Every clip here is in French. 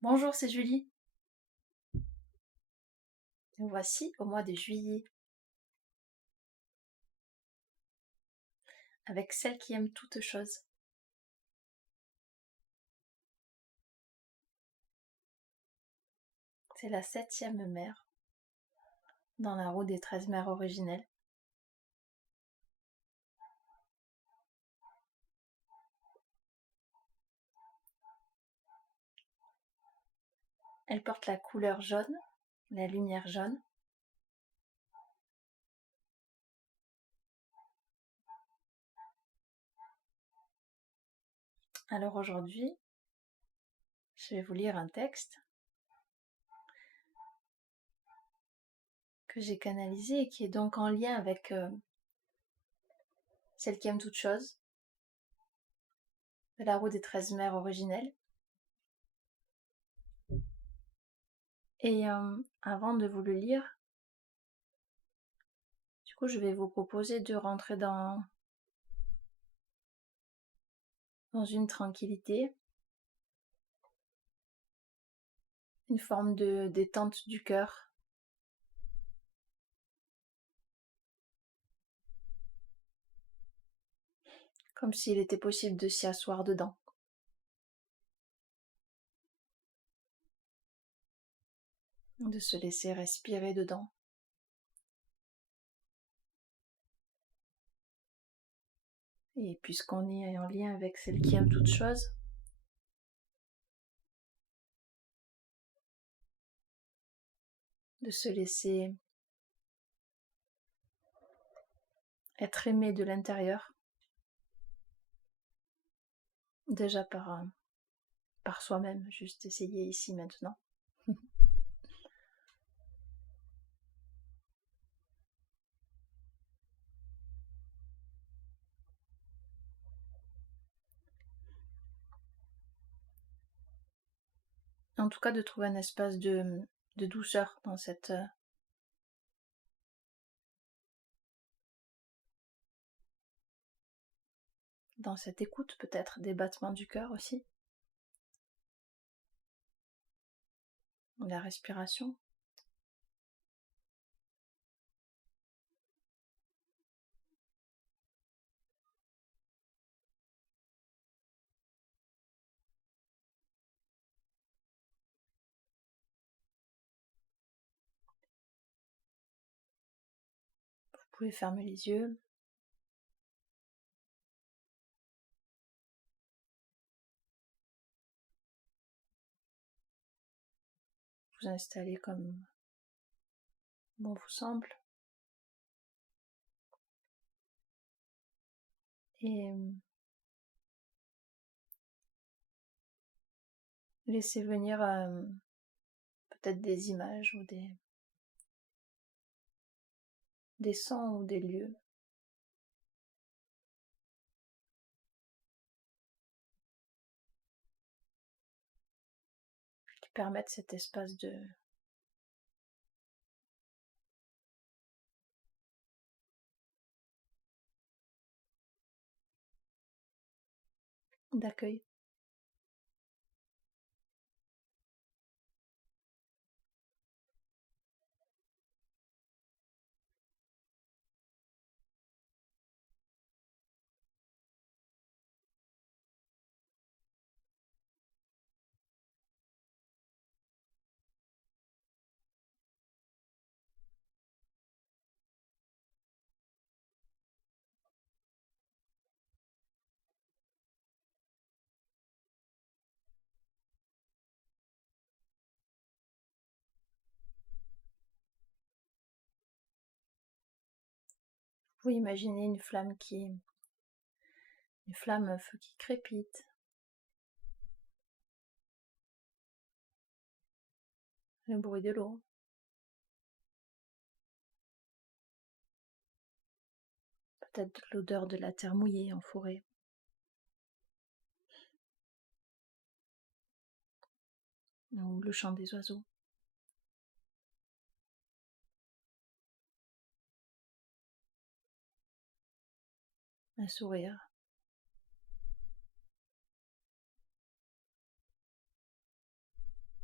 Bonjour, c'est Julie. Nous voici au mois de juillet avec celle qui aime toutes choses. C'est la 7e mère dans la roue des 13 mères originelles. Elle porte la couleur jaune, la lumière jaune. Alors aujourd'hui, je vais vous lire un texte que j'ai canalisé et qui est donc en lien avec celle qui aime toutes choses, de la roue des 13 mères originelles. Et avant de vous le lire, du coup je vais vous proposer de rentrer dans une tranquillité, une forme de détente du cœur. Comme s'il était possible de s'y asseoir dedans. De se laisser respirer dedans. Et puisqu'on est en lien avec celle qui aime toutes choses, de se laisser être aimé de l'intérieur, déjà par soi-même, juste essayer ici maintenant. En tout cas, de trouver un espace de douceur dans cette écoute, peut-être des battements du cœur aussi, la respiration. Vous pouvez fermer les yeux. Vous installer comme bon vous semble. Et laissez venir peut-être des images ou des sons ou des lieux qui permettent cet espace d'accueil. Vous imaginez une flamme à feu qui crépite. Le bruit de l'eau. Peut-être l'odeur de la terre mouillée en forêt. Ou le chant des oiseaux. Un sourire.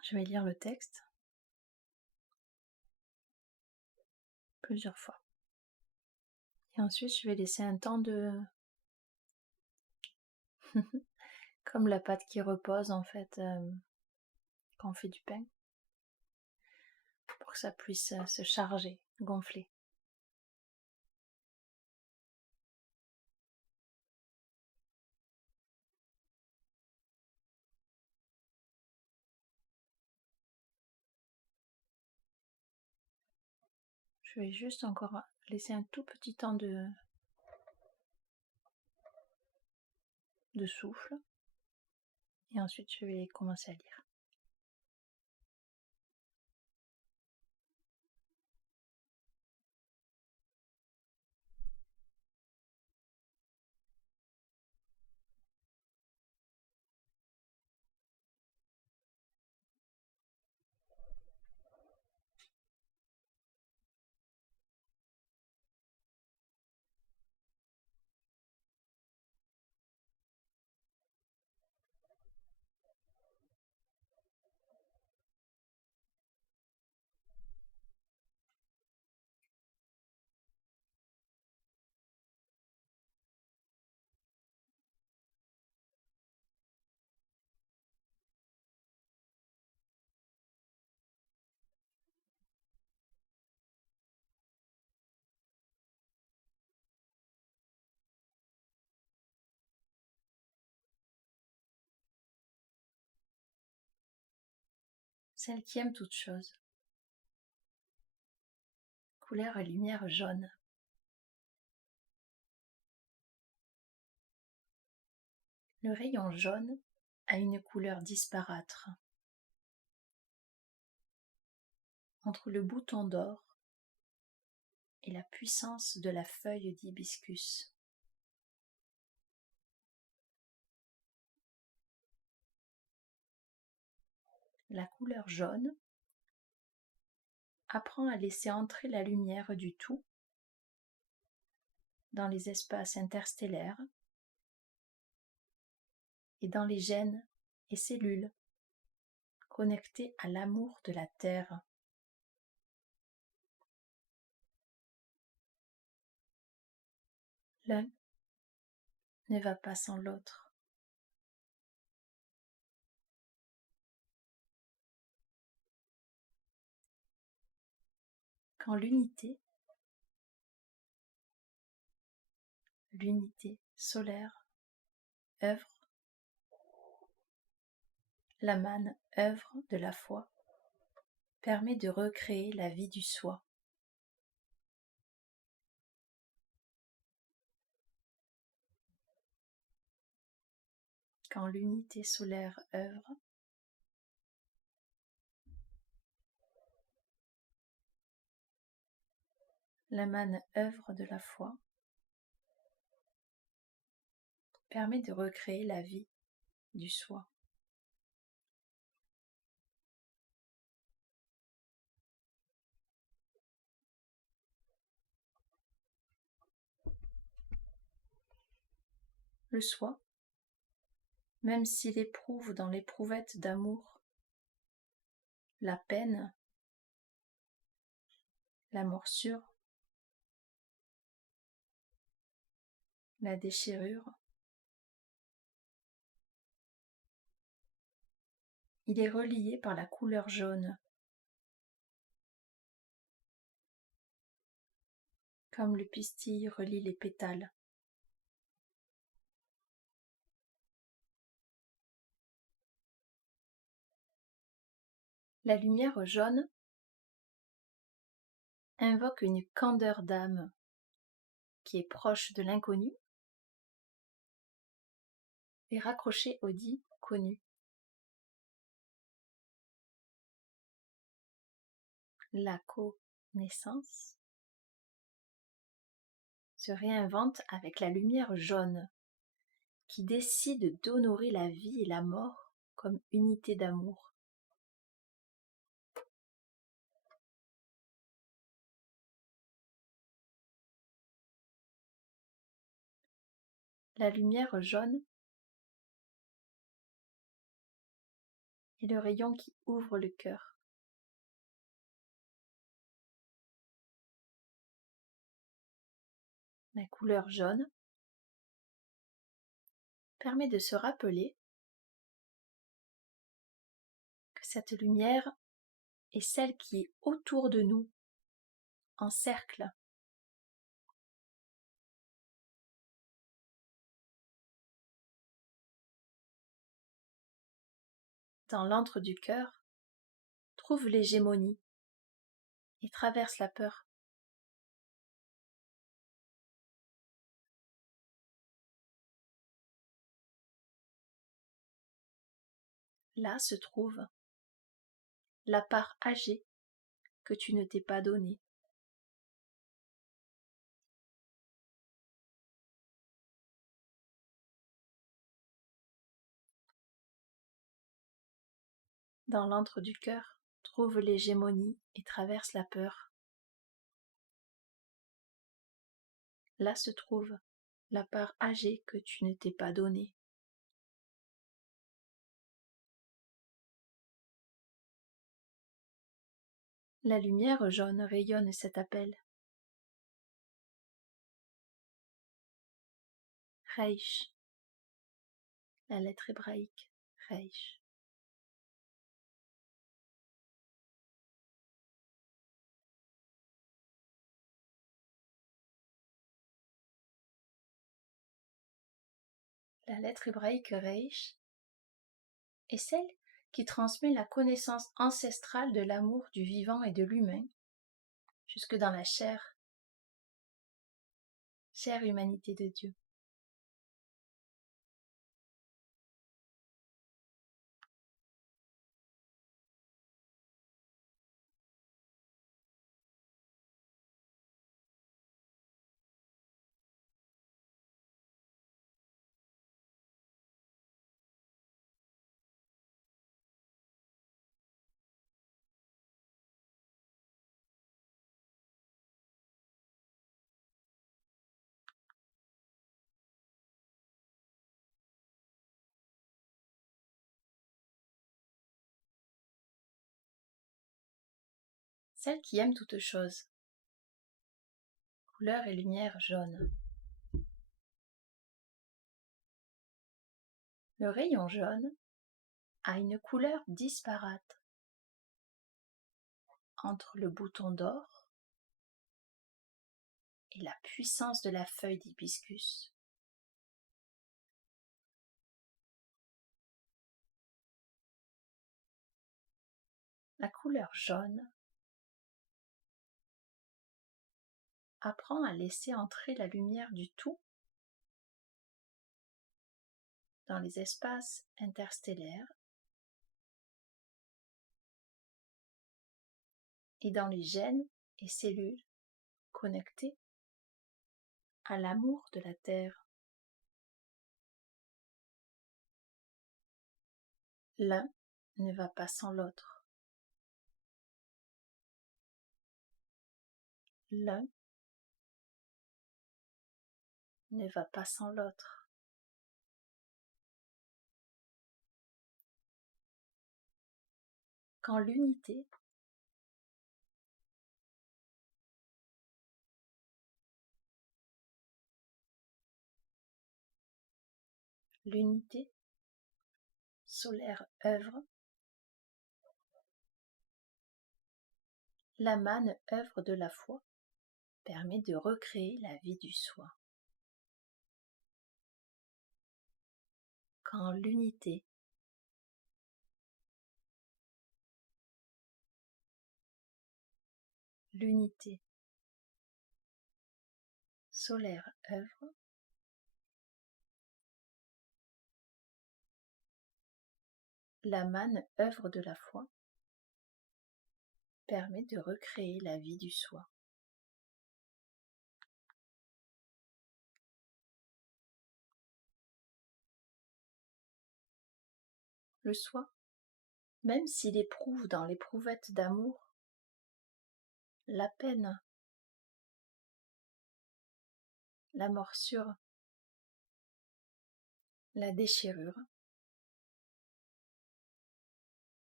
Je vais lire le texte plusieurs fois. Et ensuite, je vais laisser un temps de... comme la pâte qui repose en fait quand on fait du pain, pour que ça puisse se charger, gonfler. Je vais juste encore laisser un tout petit temps de souffle et ensuite je vais commencer à lire. Celle qui aime toute chose. Couleur et lumière jaune. Le rayon jaune a une couleur disparate. Entre le bouton d'or et la puissance de la feuille d'hibiscus. La couleur jaune apprend à laisser entrer la lumière du tout dans les espaces interstellaires et dans les gènes et cellules connectés à l'amour de la Terre. L'un ne va pas sans l'autre. Quand l'unité solaire œuvre, la manne œuvre de la foi permet de recréer la vie du soi. Quand l'unité solaire œuvre, la manne œuvre de la foi permet de recréer la vie du soi. Le soi, même s'il éprouve dans l'éprouvette d'amour la peine, la morsure, la déchirure, il est relié par la couleur jaune, comme le pistil relie les pétales. La lumière jaune invoque une candeur d'âme qui est proche de l'inconnu et raccrochée au dit connu. La connaissance se réinvente avec la lumière jaune qui décide d'honorer la vie et la mort comme unité d'amour. La lumière jaune et le rayon qui ouvre le cœur. La couleur jaune permet de se rappeler que cette lumière est celle qui est autour de nous, en cercle. Dans l'antre du cœur, trouve l'hégémonie et traverse la peur. Là se trouve la part âgée que tu ne t'es pas donnée. Dans l'antre du cœur, trouve l'hégémonie et traverse la peur. Là se trouve la part âgée que tu ne t'es pas donnée. La lumière jaune rayonne cet appel. Reish, la lettre hébraïque, Reish. La lettre hébraïque Reish est celle qui transmet la connaissance ancestrale de l'amour du vivant et de l'humain jusque dans la chair humanité de Dieu. Celle qui aime toute chose. Couleur et lumière jaune. Le rayon jaune a une couleur disparate entre le bouton d'or et la puissance de la feuille d'hibiscus. La couleur jaune apprend à laisser entrer la lumière du tout dans les espaces interstellaires et dans les gènes et cellules connectés à l'amour de la Terre. L'un ne va pas sans l'autre. L'un ne va pas sans l'autre. Quand l'unité solaire œuvre, la manne œuvre de la foi permet de recréer la vie du soi. Quand l'unité solaire œuvre, la manne œuvre de la foi permet de recréer la vie du soi. Le soi, même s'il éprouve dans l'éprouvette d'amour la peine, la morsure, la déchirure,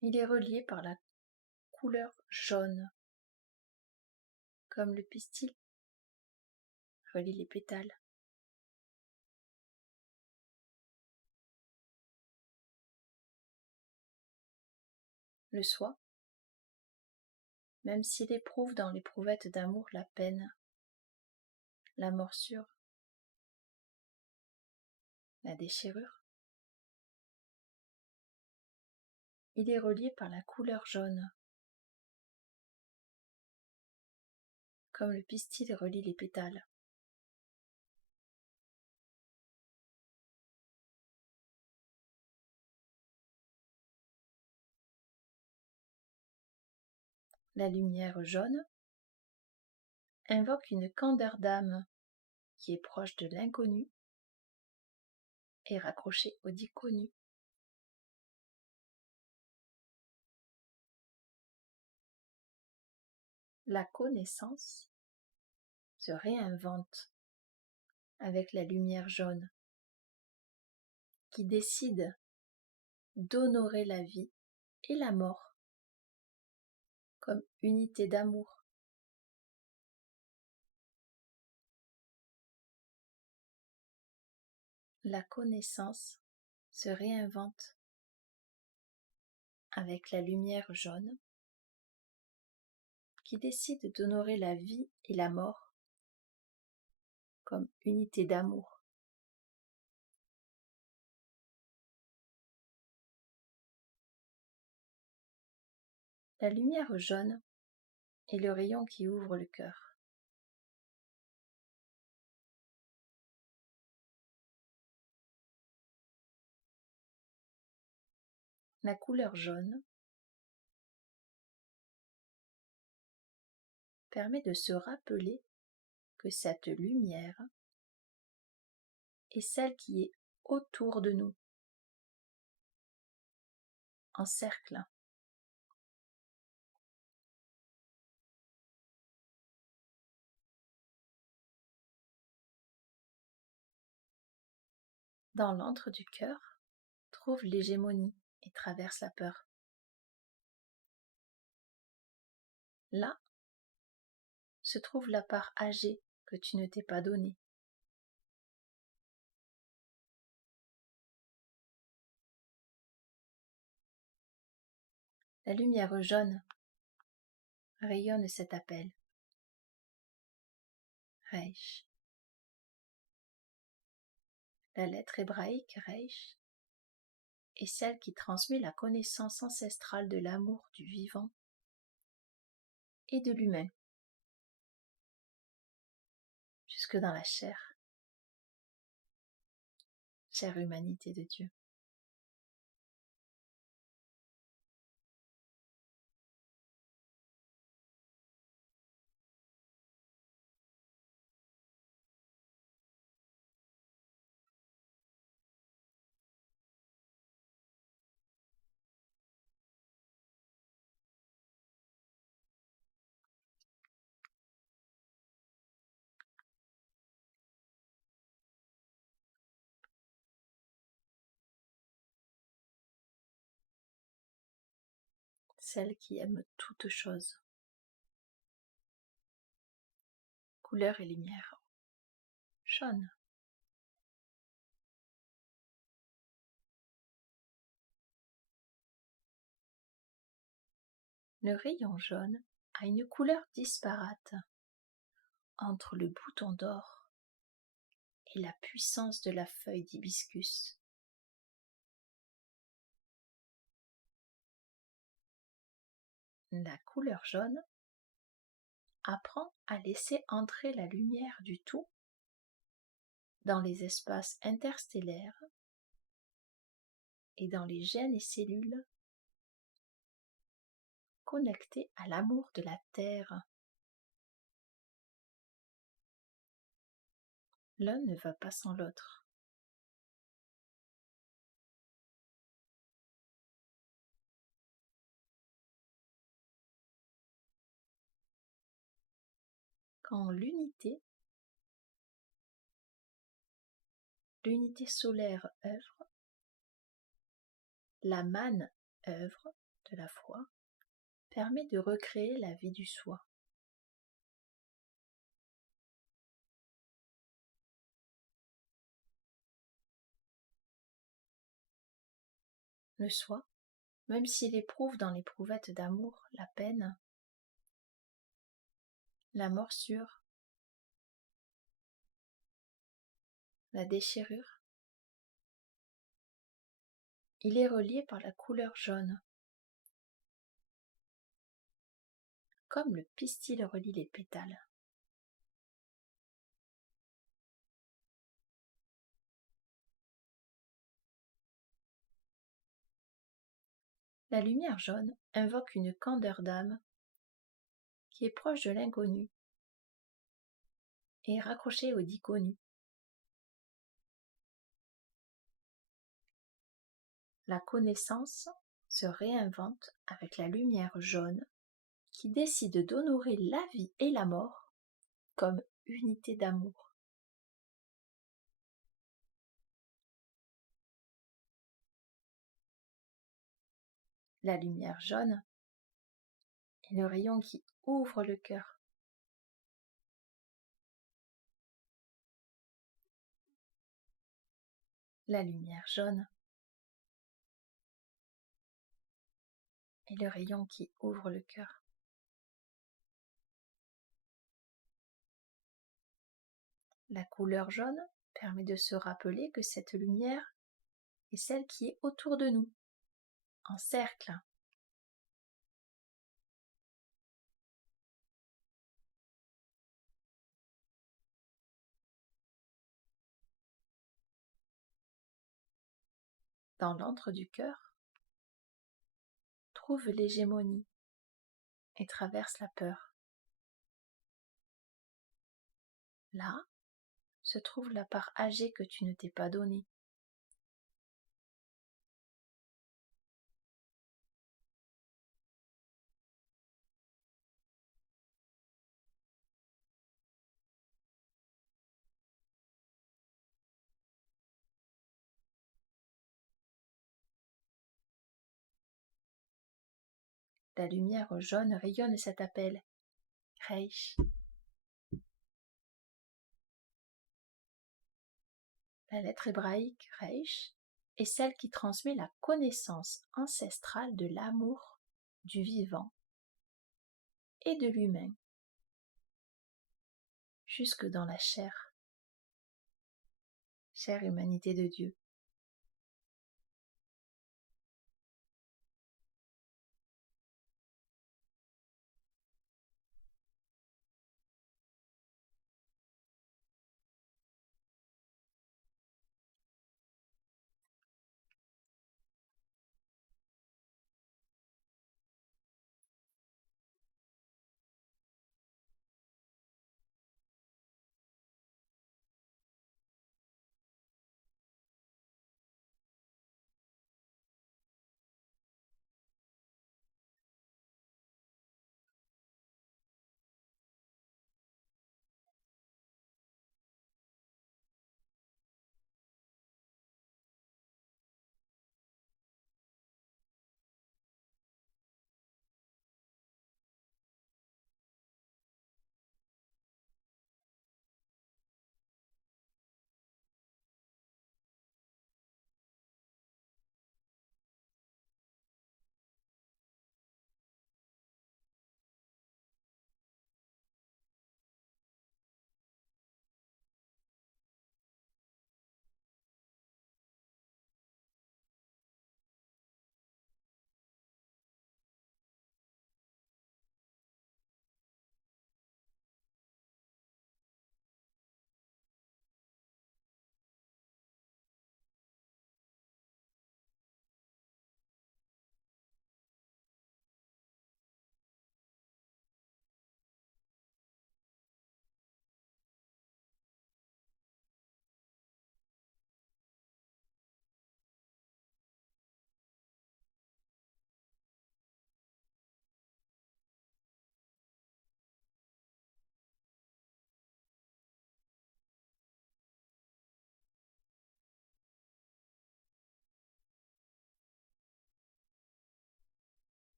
Il est relié par la couleur jaune, comme le pistil relie les pétales. Le soi, même s'il éprouve dans l'éprouvette d'amour la peine, la morsure, la déchirure, il est relié par la couleur jaune, comme le pistil relie les pétales. La lumière jaune invoque une candeur d'âme qui est proche de l'inconnu et raccrochée au dit connu. La connaissance se réinvente avec la lumière jaune qui décide d'honorer la vie et la mort comme unité d'amour. La connaissance se réinvente avec la lumière jaune qui décide d'honorer la vie et la mort comme unité d'amour. La lumière jaune est le rayon qui ouvre le cœur. La couleur jaune permet de se rappeler que cette lumière est celle qui est autour de nous, en cercle. Dans l'antre du cœur, trouve l'hégémonie et traverse la peur. Là se trouve la part âgée que tu ne t'es pas donnée. La lumière jaune rayonne cet appel. Reish. La lettre hébraïque Reish est celle qui transmet la connaissance ancestrale de l'amour du vivant et de l'humain, jusque dans la chair humanité de Dieu. Celle qui aime toutes choses. Couleur et lumière jaune. Le rayon jaune a une couleur disparate entre le bouton d'or et la puissance de la feuille d'hibiscus. La couleur jaune apprend à laisser entrer la lumière du tout dans les espaces interstellaires et dans les gènes et cellules connectés à l'amour de la Terre. L'un ne va pas sans l'autre. Quand l'unité solaire œuvre, la manne œuvre de la foi permet de recréer la vie du soi. Le soi, même s'il éprouve dans l'éprouvette d'amour la peine, la morsure, la déchirure, il est relié par la couleur jaune, comme le pistil relie les pétales. La lumière jaune invoque une candeur d'âme qui est proche de l'inconnu et raccrochée au dit connu. La connaissance se réinvente avec la lumière jaune qui décide d'honorer la vie et la mort comme unité d'amour. La lumière jaune est le rayon qui ouvre le cœur. La lumière jaune est le rayon qui ouvre le cœur. La couleur jaune permet de se rappeler que cette lumière est celle qui est autour de nous, en cercle. Dans l'antre du cœur, trouve l'hégémonie et traverse la peur. Là se trouve la part âgée que tu ne t'es pas donnée. La lumière jaune rayonne cet appel. Reich. La lettre hébraïque Reich est celle qui transmet la connaissance ancestrale de l'amour, du vivant et de l'humain, jusque dans la chair, chère humanité de Dieu.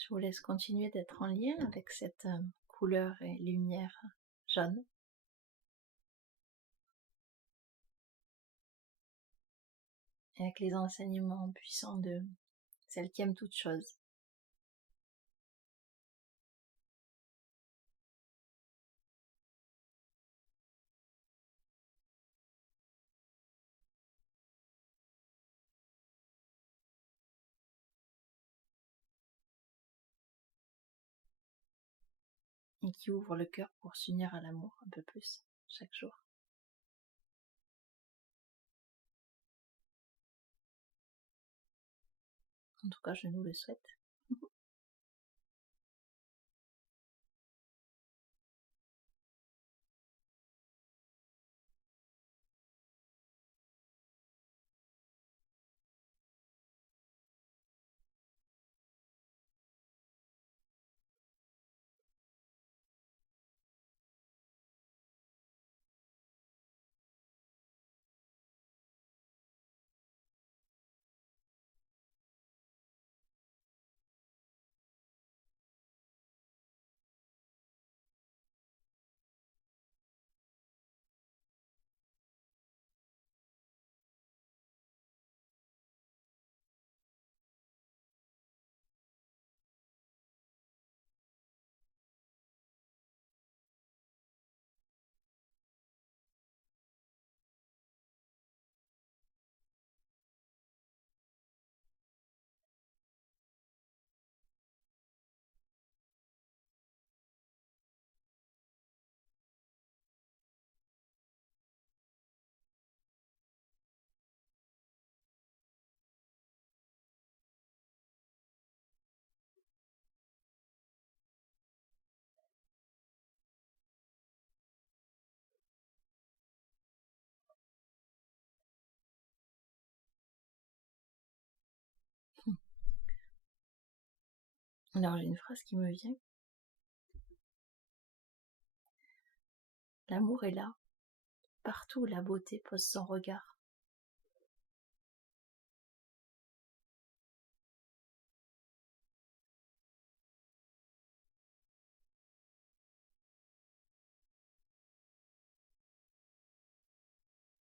Je vous laisse continuer d'être en lien avec cette couleur et lumière jaune. Et avec les enseignements puissants de celle qui aime toutes choses. Et qui ouvre le cœur pour s'unir à l'amour un peu plus chaque jour. En tout cas, je nous le souhaite. Alors j'ai une phrase qui me vient. L'amour est là, partout où la beauté pose son regard.